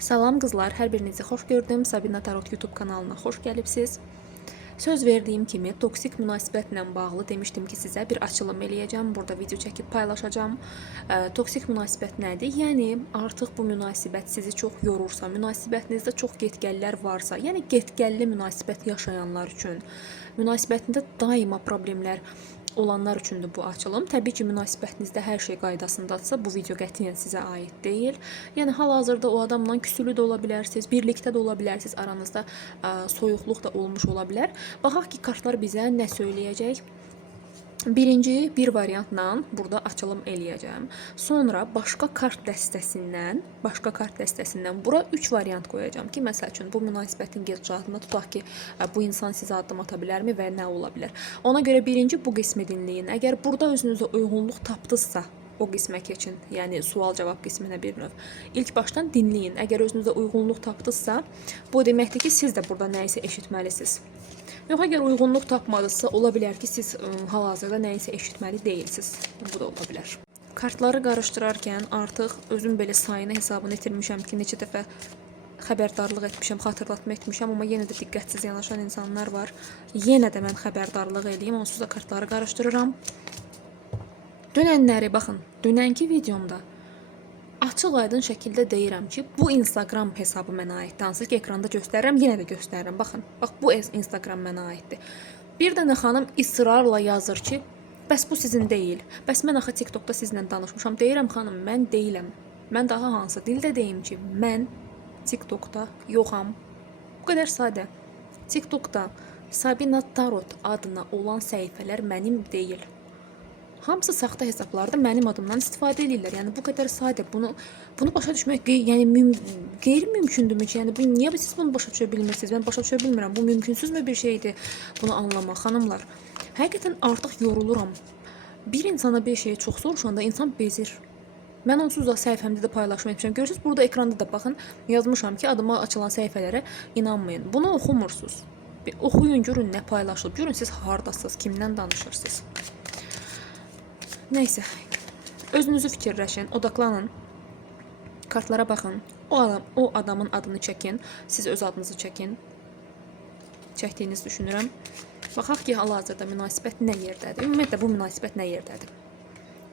Salam qızlar, hər birinizi xoş gördüm. Sabina Tarot YouTube kanalına xoş gəlibsiz. Söz verdiyim kimi toksik münasibətlə bağlı demişdim ki, sizə bir açılım eləyəcəm. Burada video çəkib paylaşacağım. Toksik münasibət nədir? Yəni artıq bu münasibət sizi çox yorursa, münasibətinizdə çox get-gəllər varsa, yəni get-gəlli münasibət yaşayanlar üçün, münasibətində daima problemlər olanlar üçündür bu açılım. Təbii ki, münasibətinizdə hər şey qaydasındadsa, bu video qətiyyən sizə aid deyil. Yəni hal-hazırda o adamla küsülü də ola bilərsiniz, birlikdə də ola bilərsiniz, aranızda soyuqluq da olmuş ola bilər. Baxaq ki, kartlar bizə nə söyləyəcək? Birinci bir variantla burada açılım eləyəcəm. Sonra başqa kart dəstəsindən bura 3 variant qoyacağım ki, məsəl üçün bu münasibətin gedişatında tutaq ki, bu insan sizə addım ata bilərmi və nə ola bilər. Ona görə birinci bu qismi dinləyin. Əgər burada özünüzə uyğunluq tapdınızsa, o qismə keçin. Yəni sual-cavab qisminə bir növ. İlk başdan dinləyin. Əgər özünüzə uyğunluq tapdınızsa, bu deməkdir ki, siz də burada nə isə eşitməlisiniz. Yox, əgər uyğunluq tapmadınızsa, ola bilər ki, siz hal-hazırda nə isə eşitməli deyilsiniz. Bu da ola bilər. Kartları qarışdırarkən artıq özüm belə sayını hesabını itirmişəm ki, neçə dəfə xəbərdarlıq etmişəm, xatırlatma etmişəm, amma yenə də diqqətsiz yanaşan insanlar var. Yenə də mən xəbərdarlıq eləyim, onsuz da kartları qarışdırıram. Dünənləri, baxın, dünənki videomda açıq-aydın şəkildə deyirəm ki, bu Instagram hesabı mənə aiddir. Hansı ki, ekranda göstərirəm, yenə də göstərirəm. Baxın, bax bu Instagram mənə aiddir. Bir dənə xanım israrla yazır ki, bəs bu sizin deyil. Bəs mən axı TikTokda sizinlə danışmışam. Deyirəm xanım, mən deyiləm. Mən daha hansı dildə deyim ki, mən TikTokda yoxam. Bu qədər sadə. TikTokda Sabina Tarot adına olan səhifələr mənim deyil. Hamısı saxta hesablarda mənim adımdan istifadə edirlər. Yəni bu qədər sadə. Bunu başa düşmək yəni qeyri-mümkündürmü ki? Yəni niyə siz bunu başa düşə bilmirsiniz? Mən başa düşə bilmirəm. Bu mümkünsüzmü bir şeydir bunu anlamaq, xanımlar? Həqiqətən artıq yoruluram. Bir insana bir şeyi çox soruşanda insan bezir. Mən onsuz da səhifəmdə də paylaşma etmişəm. Görürsüz, burada ekranda da baxın, yazmışam ki, adıma açılan səhifələrə inanmayın. Bunu oxumursunuz. Oxuyun, görün nə paylaşılıb. Görün siz hardasınız, kimdən danışırsınız. Neyse, özünüzü fikirləşin, odaqlanın, kartlara baxın, o adamın adını çəkin, siz öz adınızı çəkin, çəkdiyinizi düşünürəm. Baxaq ki, hal-hazırda münasibət nə yerdədir, ümumiyyətlə bu münasibət nə yerdədir,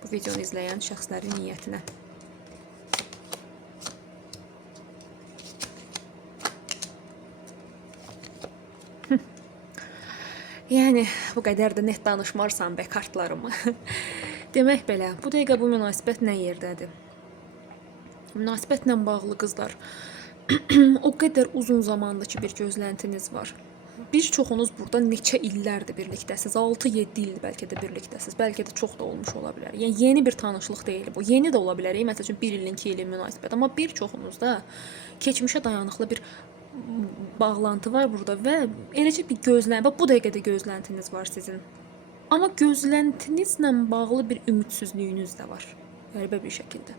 bu videonu izləyən şəxslərin niyyətinə. Yəni, bu qədər də net danışmarsan bə kartlarımı. Demək belə, bu dəqiqə bu münasibət nə yerdədir? Münasibətlə bağlı qızlar, o qədər uzun zamandır ki, bir gözləntiniz var. Bir çoxunuz burada neçə illərdir birlikdəsiz, 6-7 ildir bəlkə də birlikdəsiz, bəlkə də çox da olmuş ola bilər. Yəni, yeni bir tanışlıq deyil bu, yeni də ola bilər, məsəl üçün 1 ilin, 2 ilin münasibət, amma bir çoxunuzda keçmişə dayanıqlı bir bağlantı var burada və eləcə bir gözlənti, bu dəqiqədə gözləntiniz var sizin. Amma gözləntinizlə bağlı bir ümidsizliyiniz də var, qəribə bir şəkildə.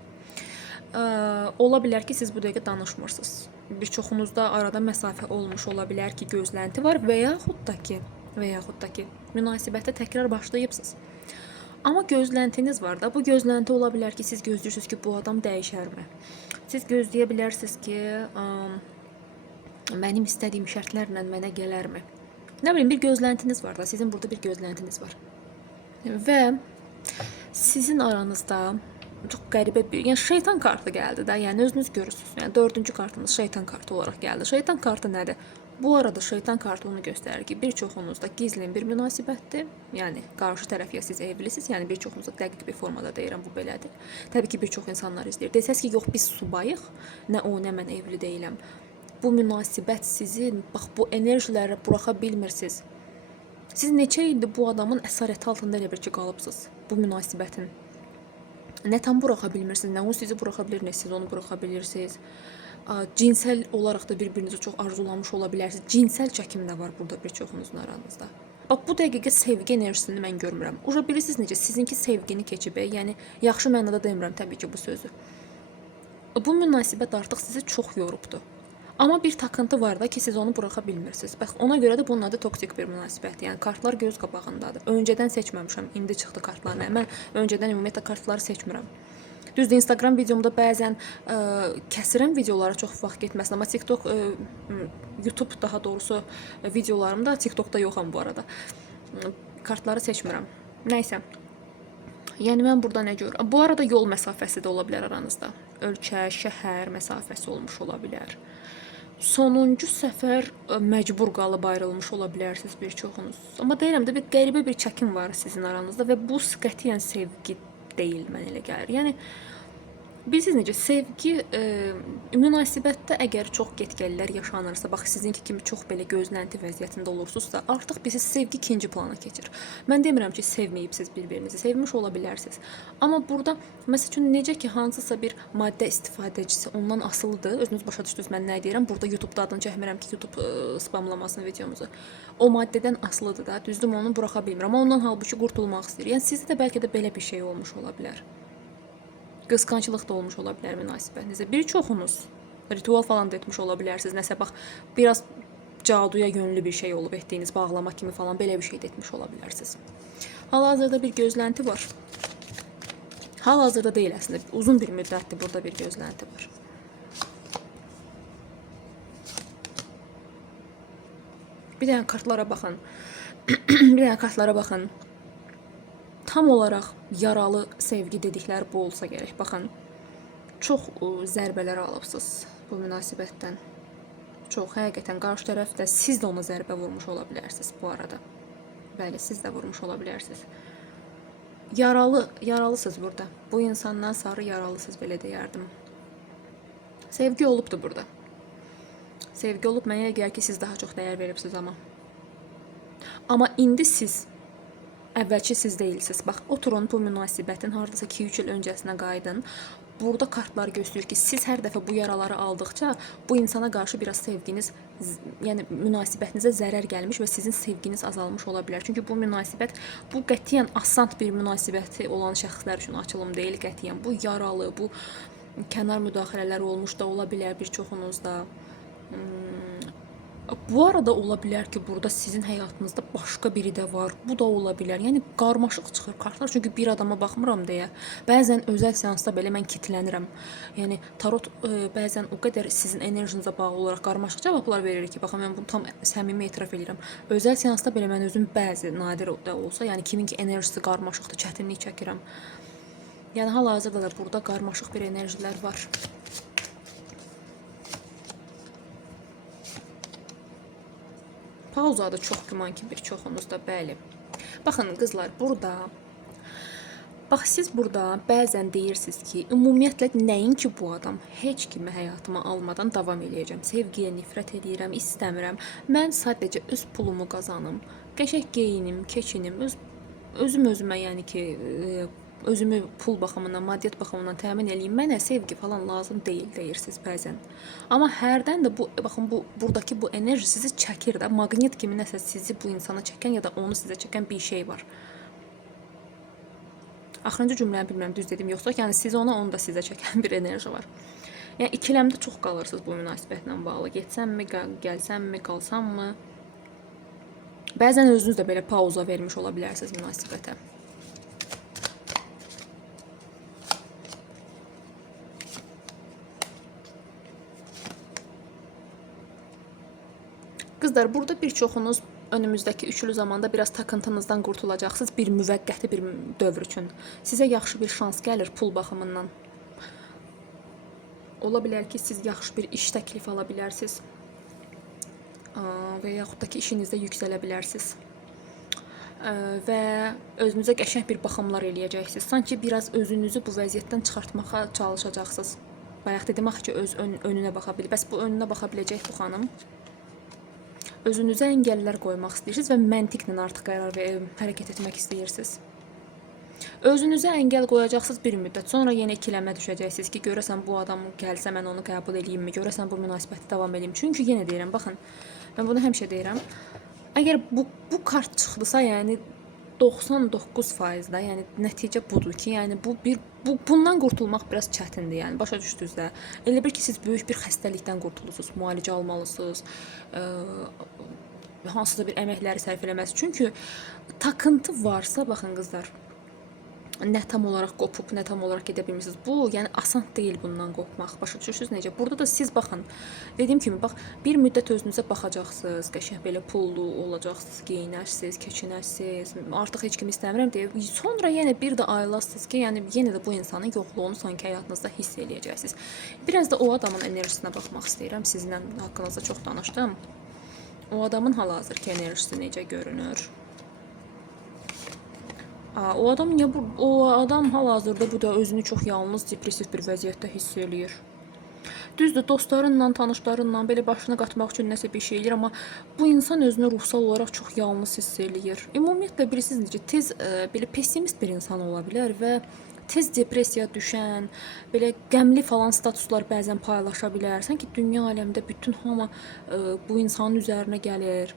Ola bilər ki, siz bu dəqiqə danışmırsınız. Bir çoxunuzda arada məsafə olmuş ola bilər ki, gözlənti var və yaxud da ki, münasibətə təkrar başlayıbsınız. Amma gözləntiniz var da, bu gözlənti ola bilər ki, siz gözləyirsiniz ki, bu adam dəyişərmi? Siz gözləyə bilərsiniz ki, mənim istədiyim şərtlərlə mənə gələrmi? Nə bilim, bir gözləntiniz var da, sizin burada bir gözləntiniz var. Və sizin aranızda çox qəribə bir, yəni şeytan kartı gəldi də, yəni özünüz görürsünüz. Yəni 4-cü kartınız şeytan kartı olaraq gəldi. Şeytan kartı nədir? Bu arada şeytan kartı onu göstərir ki, bir çoxunuzda gizlin bir münasibətdir. Yəni qarşı tərəf ya siz evlisiniz, yəni bir çoxunuzda dəqiq bir formada deyirəm, bu belədir. Təbii ki, bir çox insanlar izləyir. Desəz ki, yox biz subayıq, nə o, nə mən evli deyiləm. Bu münasibət sizin, bax bu enerjiləri buraxa bilmirsiniz. Siz neçə ildir bu adamın əsarəti altında elə bir ki qalıbsınız, bu münasibətin. Nə tam buraxa bilmirsiniz, nə o sizi buraxa bilir, nə siz onu buraxa bilirsiniz. Cinsel olaraq da bir-birinizi çox arzulamış ola bilərsiniz. Cinsel çəkim də var burada bir çoxunuzun aranızda. Bax bu dəqiqə sevgi enerjisini mən görmürəm. Uca bilirsiniz necə, sizinki sevgini keçib, yəni yaxşı mənada demirəm təbii ki bu sözü. Bu münasibət artıq sizi çox yorubdur. Amma bir takıntı var da ki, siz onu buraxa bilmirsiniz. Bax, ona görə də bunun adı toksik bir münasibət. Yəni, kartlar göz qabağındadır. Öncədən seçməmişəm, indi çıxdı kartlarına. Mən öncədən ümumiyyətlə kartları seçmirəm. Düzdür, Instagram videomda bəzən kəsirəm videolara çox vaxt getməsin, amma TikTok, YouTube daha doğrusu videolarımda TikTokda yoxam bu arada. Kartları seçmirəm. Nəysə. Yəni mən burada nə görürəm? Bu arada yol məsafəsi də ola bilər aranızda. Ölkə, şəhər məsafəsi olmuş ola bilər. Sonuncu səfər məcbur qalıb ayrılmış ola bilərsiniz bir çoxunuz. Amma deyirəm də bir qəribə bir çəkim var sizin aranızda və bu qətiyyən sevgi deyil, mən elə gəlir. Yəni bilirsiniz necə sevgi münasibətdə əgər çox get-gəllər yaşanırsa, bax sizinki kimi çox belə gözlənti vəziyyətində olursunuzsa, artıq bizi sevgi ikinci plana keçir. Mən demirəm ki, sevməyibsiz bir-birinizi, sevmiş ola bilərsiniz. Amma burada məsəl üçün necə ki hansısa bir maddə istifadəçisi ondan asılıdır. Özünüz başa düşdünüz mən nə deyirəm? Burada YouTube-da adını çəkmirəm ki, YouTube spamlamasın videomuzu. O maddədən asılıdır da, düzdür, onu buraxa bilmirəm. Amma ondan halbuki qurtulmaq istəyir. Yəni sizdə də bəlkə də belə bir şey olmuş ola bilər. Qısqanclıq da olmuş ola bilər münasibətinizdə. Bir çoxunuz ritual falan da etmiş ola bilərsiniz. Nəsə bax, biraz caduya yönlü bir şey olub etdiyiniz bağlama kimi falan belə bir şey də etmiş ola bilərsiniz. Hal-hazırda bir gözlənti var. Hal-hazırda deyil əslində. Uzun bir müddətdir burada bir gözlənti var. Bir dənə kartlara baxın. Bir dənə kartlara baxın. Tam olaraq yaralı sevgi dedikləri bu olsa gərək. Baxın, çox zərbələr alıbsınız bu münasibətdən. Çox, həqiqətən qarşı tərəfdə siz də ona zərbə vurmuş ola bilərsiniz bu arada. Bəli, siz də vurmuş ola bilərsiniz. Yaralısınız burada. Bu insandan sarı yaralısınız, belə deyərdim. Sevgi olubdur burada. Sevgi olub, mənə gəlir ki, siz daha çox dəyər veribsiniz amma. Amma indi siz əvvəlki siz deyilsiniz. Bax, oturun bu münasibətin hardasa 2-3 il öncəsinə qayıdın. Burada kartlar göstərir ki, siz hər dəfə bu yaraları aldıqca bu insana qarşı biraz sevginiz, yəni münasibətinizə zərər gəlmiş və sizin sevginiz azalmış ola bilər. Çünki bu münasibət, bu qətiyyən asant bir münasibəti olan şəxslər üçün açılım deyil qətiyyən. Bu yaralı, bu kənar müdaxilələr olmuş da ola bilər bir çoxunuzda. Bu arada ola bilər ki, burada sizin həyatınızda başqa biri də var. Bu da ola bilər. Yəni qarmaşıq çıxır kartlar. Çünki bir adama baxmıram deyə. Bəzən özəl seansda belə mən kitlənirəm. Yəni tarot bəzən o qədər sizin enerjinizə bağlı olaraq qarmaşıq cavablar verir ki, baxın mən bunu tam səmimi etiraf edirəm. Özəl seansda belə mən özüm bəzi nadir də olsa, yəni kimin ki enerjisi qarmaşıqdır, çətinlik çəkirəm. Yəni hal-hazırda da burada qarmaşıq bir enerjilər var. Pauzadır çox güman ki bir çoxunuzda, bəli. Baxın qızlar, burada bax siz burada bəzən deyirsiniz ki, ümumiyyətlə nəinki bu adam heç kimi həyatıma almadan davam eləyəcəm. Sevgiyə nifrət edirəm, istəmirəm. Mən sadəcə öz pulumu qazanım, qəşəng geyinim, keçinim, özüm özümə yəni ki özümü pul baxımından, maddiyyat baxımından təmin eləyim. Mənə sevgi falan lazım deyil deyirsiniz bəzən. Amma hərdən də bu baxın buradakı bu enerji sizi çəkir də, maqnit kimi nəsə sizi bu insana çəkən ya da onu sizə çəkən bir şey var. Axırıncı cümləni bilmirəm düz dedim yoxsa, yəni siz ona, onu da sizə çəkən bir enerji var. Yəni ikiləmdə çox qalırsınız bu münasibətlə bağlı. Getsəmmi, gəlsəmmi, qalsammı? Bəzən özünüz də belə pauza vermiş ola bilərsiniz münasibətə. Kızlar, burada bir çoxunuz önümüzdəki üçlü zamanda biraz takıntınızdan qurtulacaqsınız bir müvəqqəti bir dövr üçün. Sizə yaxşı bir şans gəlir pul baxımından. Ola bilər ki, siz yaxşı bir iş təklifi ala bilərsiniz. Və yaxud da ki, işinizdə yüksələ bilərsiniz. Və özünüzə qəşəng bir baxımlar eləyəcəksiniz. Sanki biraz özünüzü bu vəziyyətdən çıxartmağa çalışacaqsınız. Bayaq dedim axı ki, öz önünə baxa bilir. Bəs bu önünə baxa biləcək bu xanım? Özünüzə əngəllər qoymaq istəyirsiniz və məntiqlə artıq hərəkət etmək istəyirsiniz. Özünüzə əngəl qoyacaqsınız bir müddət. Sonra yenə ikiləmə düşəcəksiniz ki, görəsən bu adam gəlsə mən onu qəbul edeyimmi? Görəsən bu münasibəti davam edeyim? Çünki yenə deyirəm, baxın, mən bunu həmişə deyirəm. Əgər bu kart çıxdısa, yəni 99% da, yəni nəticə budur ki, yəni bundan qurtulmaq biraz çətindir, yəni başa düşdünüz də. Elə bir ki, siz böyük bir xəstəlikdən qurtulursunuz, müalicə almalısınız, hansısa bir əməkləri sərf eləməz. Çünki takıntı varsa, baxın qızlar, nə tam olaraq qopub, nə tam olaraq gedə bilmirsiniz. Bu, yəni asan deyil bundan qopmaq. Başa düşürsüz necə? Burada da siz baxın. Dediyim kimi bax, bir müddət özünüzə baxacaqsınız, qəşəng belə pullu olacaqsınız, geyinərsiniz, keçinərsiniz. Artıq heç kim istəmirəm deyə. Sonra yenə bir də ayılasınız ki, yəni yenə də bu insanın yoxluğunu sanki həyatınızda hiss eləyəcəksiniz. Biraz da o adamın enerjisinə baxmaq istəyirəm. Sizinlə haqqınızda çox danışdım. O adamın hal-hazırki enerjisi necə görünür? O adam ya o adam hal-hazırda bu da özünü çox yalnız, depressiv bir vəziyyətdə hiss eləyir. Düzdür, dostlarınla, tanışlarınla belə başına qatmaq üçün nəsə bir şey eləyir, amma bu insan özünü ruhsal olaraq çox yalnız hiss eləyir. Ümumiyyətlə bilirsiniz necə tez belə pessimist bir insan ola bilər və tez depressiyaya düşən, belə qəmli falan statuslar bəzən paylaşa bilər. Sanki dünya aləmdə bütün hamı bu insanın üzərinə gəlir.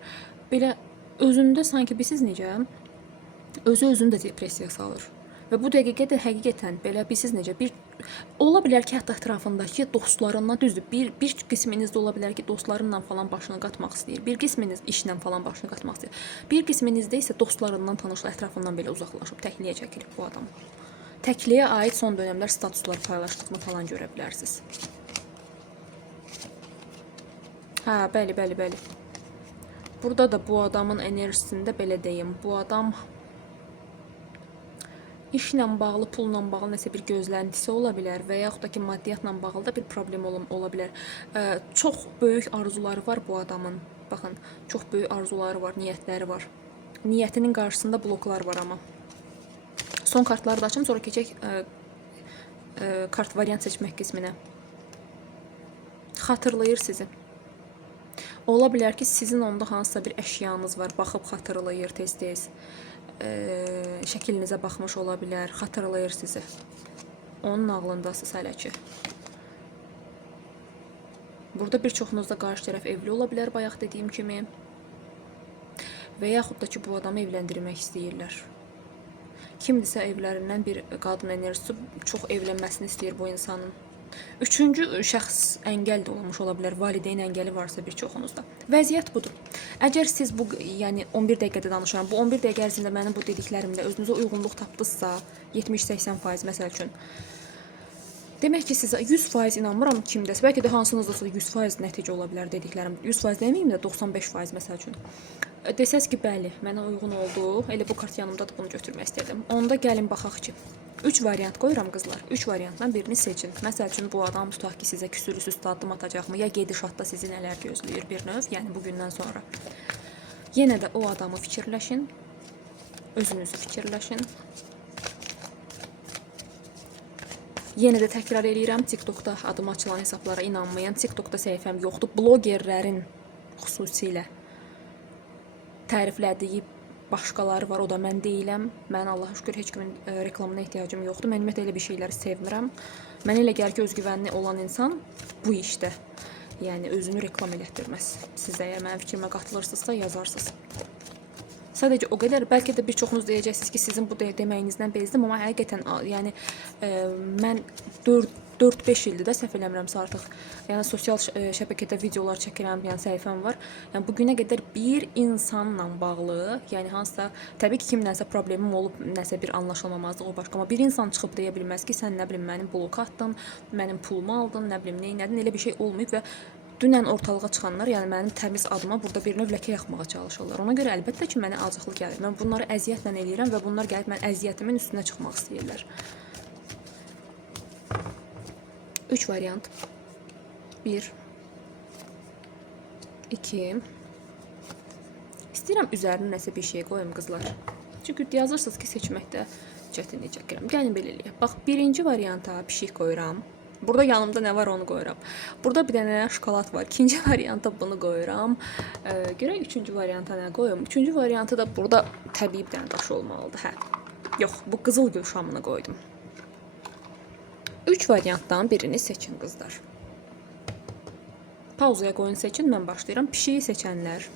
Belə özündə sanki bilirsiniz necə? Özünü də depressiyaya salır. Və bu dəqiqə də həqiqətən belə bilirsiniz necə bir ola bilər ki, hətta ətrafındakı dostlarından düzdür. Bir qisminiz də ola bilər ki, dostlarınla falan başını qatmaq istəyir. Bir qisminiz işlə falan başını qatmaq istəyir. Bir qisminizdə isə dostlarından, tanışlar ətrafından belə uzaqlaşıb, təkliyə çəkilib bu adam. Təkliyə aid son dövrlər statuslar paylaşdığını falan görə bilərsiniz. Hə, bəli. Burada da bu adamın enerjisində belə deyim, bu adam işlə bağlı, pulla bağlı nəsə bir gözləntisi ola bilər və yaxud da ki, maddiyyatla bağlı da bir problem ola bilər. Çox böyük arzuları var bu adamın. Baxın, çox böyük arzuları var, niyyətləri var. Niyyətinin qarşısında bloklar var amma. Son kartları da açım, sonra keçək kart variant seçmək qisminə. Xatırlayır sizi. Ola bilər ki, sizin onda hansısa bir əşyanız var, baxıb xatırlayır tez-tez. Şəklinizə baxmış ola bilər, xatırlayır sizi. Onun ağlındasınız hələ ki. Burada bir çoxunuzda qarşı tərəf evli ola bilər, bayaq dediyim kimi. Və yaxud da ki, bu adamı evləndirmək istəyirlər. Kimdirsə evlərindən bir qadın enerjisi çox evlənməsini istəyir bu insanın. Üçüncü şəxs əngəl də olmuş ola bilər, valideyn əngəli varsa bir çoxunuzda. Vəziyyət budur. Əgər siz bu, yəni 11 dəqiqədə danışıram, bu 11 dəqiqə ərzində mənim bu dediklərimlə özünüzə uyğunluq tapdınızsa, 70-80% məsəl üçün, demək ki, sizə 100% inanmıram kimdəsə, bəlkə də hansınızda 100% nəticə ola bilər dediklərim. 100% deməyim də 95% məsəl üçün. Desəz ki, bəli, mənə uyğun oldu, elə bu kart yanımda da bunu götürmək istədim. Onda gəlin baxaq ki, 3 variant qoyuram qızlar. 3 variantdan birini seçin. Məsəl üçün bu adam tutaq ki, sizə küsülüsüz addım atacaqmı, ya gedişatda sizi nələr gözləyir bir növ, yəni bugündən sonra. Yenə də o adamı fikirləşin, özünüzü fikirləşin. Yenə də təkrar eləyirəm, TikTokda adım açılan hesablara inanmayın. TikTokda səhifəm yoxdur. Blogerlərin xüsusilə təriflədiyi başqaları var, o da mən deyiləm. Mən Allaha şükür heç kimin reklamına ehtiyacım yoxdur. Mən ümumiyyətlə elə bir şeyləri sevmirəm. Mənə elə gəlir ki, özgüvənli olan insan bu işdə, yəni özünü reklam elətdirməz. Siz əgər mənim fikrimə qatılırsınızsa yazarsınız. Sadəcə o qədər, bəlkə də bir çoxunuz deyəcəksiniz ki, sizin bu deməyinizdən bezdim, amma həqiqətən yəni mən 4-5 ildir də səhv eləmirəmsə artıq. Yəni sosial şəbəkədə videolar çəkirəm, yəni səhifəm var. Yəni bu günə qədər bir insanla bağlı, yəni hansısa təbii ki, kimlənsə problemim olub, nəsə bir anlaşılmamazlıq o başqa, amma bir insan çıxıb deyə bilməz ki, sən nə bilim mənim bloka atdın, mənim pulumu aldın, nə bilim neynədin, elə bir şey olmayıb və dünən ortalığa çıxanlar, yəni mənim təmiz adıma burada bir növ ləkə yaxmağa çalışırlar. Ona görə əlbəttə ki, mənə acıqlı gəlir. Mən bunları əziyyətlə eləyirəm və bunlar gəlib mən əziyyətimin üstünə çıxmaq istəyirlər. 3 variant. 1 2 İstəyirəm üzərinə nəsə bir şey qoyum qızlar. Çünki yazırsınız ki, seçməkdə çətinlik çəkirəm. Gəlin belə eləyək. Bax, birinci varianta pişik qoyuram. Burada yanımda nə var onu qoyuram. Burada bir dənə şokolad var. İkinci varianta bunu qoyuram. Görək üçüncü varianta nə qoyum? Üçüncü variantı da burada təbii bir dənə daş olmalıdır. Hə. Yox, bu qızıl gül şamını qoydum. 3 variantdan birini seçin qızlar. Pauzaya qoyun seçin, mən başlayıram. Pişiyi seçənlər.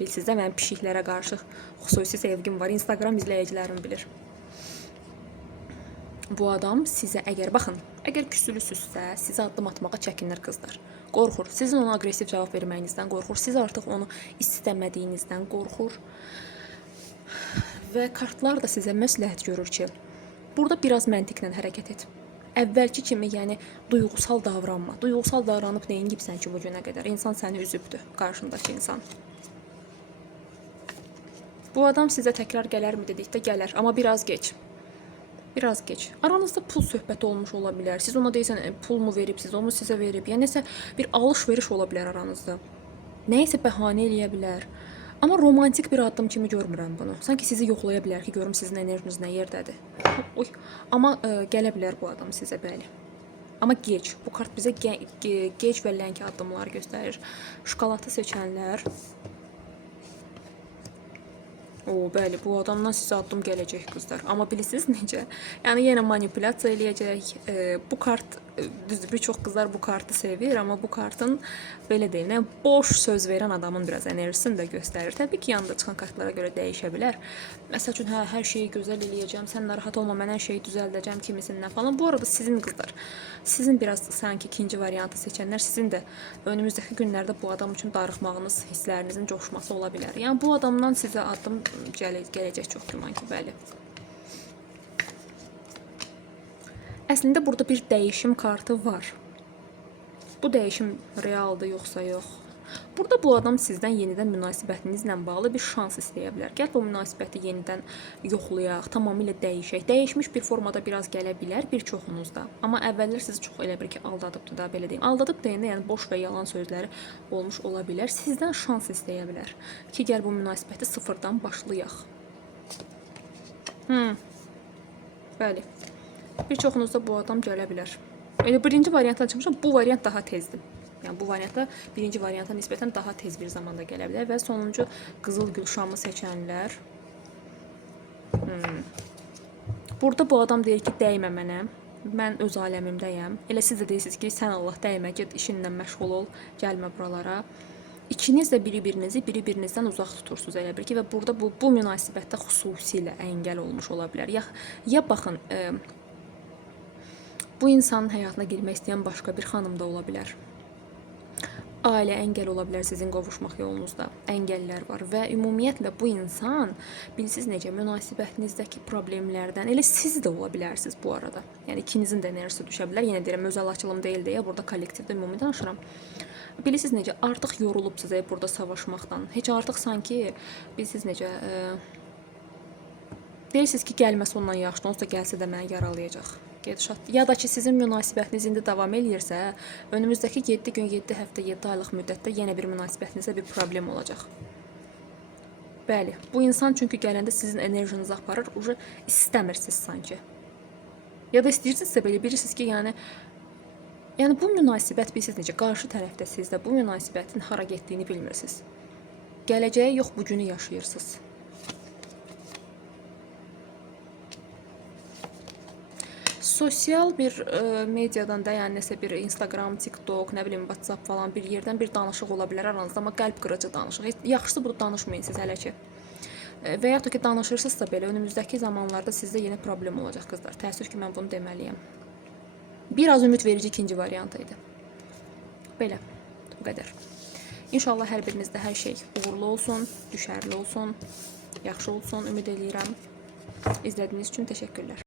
Bilsiniz də mənim pişiklərə qarşı xüsusi sevgim var. Instagram izləyicilərim bilir. Bu adam sizə əgər, baxın, əgər küsülüsüzsə, sizə addım atmağa çəkinir qızlar. Qorxur. Sizin ona aqressiv cavab verməyinizdən qorxur. Siz artıq onu istəmədiyinizdən qorxur. və kartlar da sizə məsləhət görür ki, burada biraz məntiqlə hərəkət et. Əvvəlki kimi, yəni duyğusal davranma. Duyğusal davranıb neyin gibsən ki, bu günə qədər insan səni üzübdür, qarşındakı insan. Bu adam sizə təkrar gələrmi dedikdə gələr, amma biraz geç. Biraz geç. Aranızda pul söhbəti olmuş ola bilər. Siz ona deyirsən, pul mu veribsiz, o mu sizə verib? Yəni nəsə bir alış-veriş ola bilər aranızda. Nəyisə bəhanə eləyə bilər. Amma romantik bir addım kimi görmürəm bunu. Sanki sizi yoxlaya bilər ki, görüm sizin enerjiniz nə yerdədir. Oy. Amma gələ bilər bu adam sizə, bəli. Amma gec. Bu kart bizə gec və ləng addımlar göstərir. Şokolatı seçənlər. O, bəli, bu adamdan sizə addım gələcək qızlar. Amma bilirsiniz necə? Yəni yenə manipulyasiya eləyəcək. Bu kart düzdür, bir çox qızlar bu kartı sevir, amma bu kartın belə deyim, yəni boş söz verən adamın biraz enerjisini də göstərir. Təbii ki, yanında çıxan kartlara görə dəyişə bilər. Məsəl üçün, hə, hər şeyi gözəl eləyəcəm, sən narahat olma, mən hər şeyi düzəldəcəm kimisindən falan. Bu arada sizin qızlar, sizin biraz sanki ikinci variantı seçənlər, sizin də önümüzdəki günlərdə bu adam üçün darıxmağınız, hisslərinizin coşması ola bilər. Yəni bu adamdan sizə addım gələcək çox güman ki, bəli. Əslində burada bir dəyişim kartı var. Bu dəyişim realdır yoxsa yox? Burada bu adam sizdən yenidən münasibətinizlə bağlı bir şans istəyə bilər. Gəl bu münasibəti yenidən yoxlayaq, tamamilə dəyişək. Dəyişmiş bir formada biraz gələ bilər bir çoxunuzda. Amma əvvəllər sizi çox elə bir ki, aldadıbdı da, belə deyim. Aldadıb deyəndə, yəni boş və yalan sözləri olmuş ola bilər. Sizdən şans istəyə bilər ki, gəl bu münasibəti sıfırdan başlayaq. Bəli. Bir çoxunuzda bu adam gələ bilər. Elə birinci variantdan çıxmışam, bu variant daha tezdir. Yəni bu variantda birinci varianta nisbətən daha tez bir zamanda gələ bilər və sonuncu qızıl gül şamı seçənlər. Burada bu adam deyir ki, dəymə mənə. Mən öz aləmimdəyəm. Elə siz də deyirsiniz ki, sən Allah dəymə, get işinlə məşğul ol, gəlmə buralara. İkiniz də biri-birinizdən uzaq tutursunuz elə bir ki, və burada bu münasibətdə xüsusilə əngəl olmuş ola bilər. Ya baxın, bu insanın həyatına girmək istəyən başqa bir xanım da ola bilər. Ailə əngəl ola bilər sizin qovuşmaq yolunuzda. Əngəllər var və ümumiyyətlə bu insan, bilirsiniz necə, münasibətinizdəki problemlərdən elə siz də ola bilərsiniz bu arada. Yəni ikinizin də enerjisi düşə bilər. Yenə deyirəm, özəlaçılım deyil deyə burada kollektivdə ümumi danışıram. Bilirsiniz necə, artıq yorulubsuz burada savaşmaqdan. Heç artıq sanki, bilirsiniz necə, deyirsiniz ki, gəlməsə ondan yaxşı, onsuz da gəlsə də məni yaralayacaq. Ya da ki, sizin münasibətiniz indi davam edirsə, önümüzdəki 7 gün, 7 həftə, 7 aylıq müddətdə yenə bir münasibətinizdə bir problem olacaq. Bəli, bu insan çünki gələndə sizin enerjinizi aparır, ucu istəmirsiniz sanki. Ya da istəyirsinizsə belə, bilirsiniz ki, yəni bu münasibət, bilirsiniz necə, qarşı tərəfdə siz də bu münasibətin hara getdiyini bilmirsiniz. Gələcəyi yox, bu günü yaşayırsınız. Sosial bir mediadan da, yəni nəsə bir Instagram, TikTok, nə bilim WhatsApp falan bir yerdən bir danışıq ola bilər aranızda, amma qəlb qırıcı danışıq. Yaxşısı bunu danışmayın siz hələ ki. Və yaxud da ki, danışırsınızsa belə önümüzdəki zamanlarda sizdə yenə problem olacaq qızlar. Təəssüf ki, mən bunu deməliyəm. Biraz ümid verici ikinci variantı idi. Belə, bu qədər. İnşallah hər birinizdə hər şey uğurlu olsun, düşərli olsun, yaxşı olsun, ümid edirəm. İzlədiyiniz üçün təşəkkürlər.